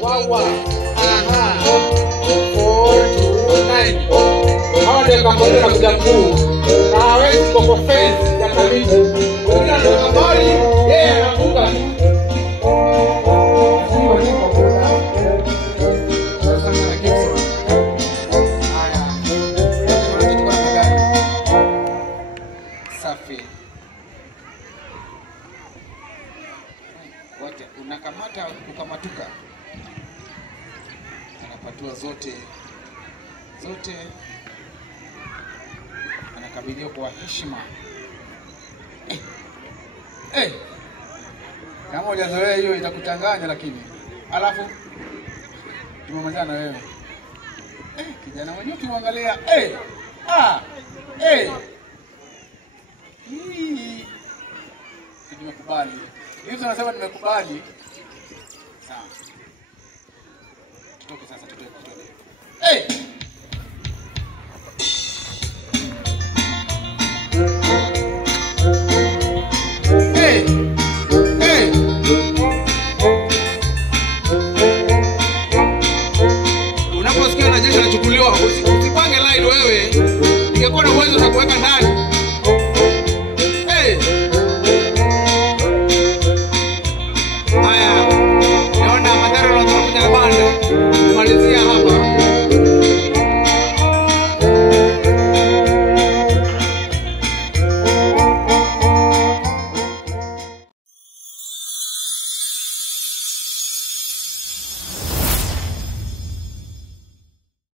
Wawa. Aha. 429. Hawa ndio kampuni na kuja mkuu. Na hawezi kwa fence ya kabiti. Wengine ndio habari, yeye anafunga. Safi. Wote unakamata kukamatuka. Anapatua zote. Anakabiliwa kwa heshima. Kama hujazoea hiyo itakuchanganya lakini. Alafu tumemalizana wewe. Kijana mwenyewe ukimwangalia, nimekubali. Hivi tunasema nimekubali. Sawa. Tutoke sasa, tutoke. Unaposikia na jeshi anachukuliwa, usipange line wewe. Ningekuwa na uwezo wa kuweka ndani.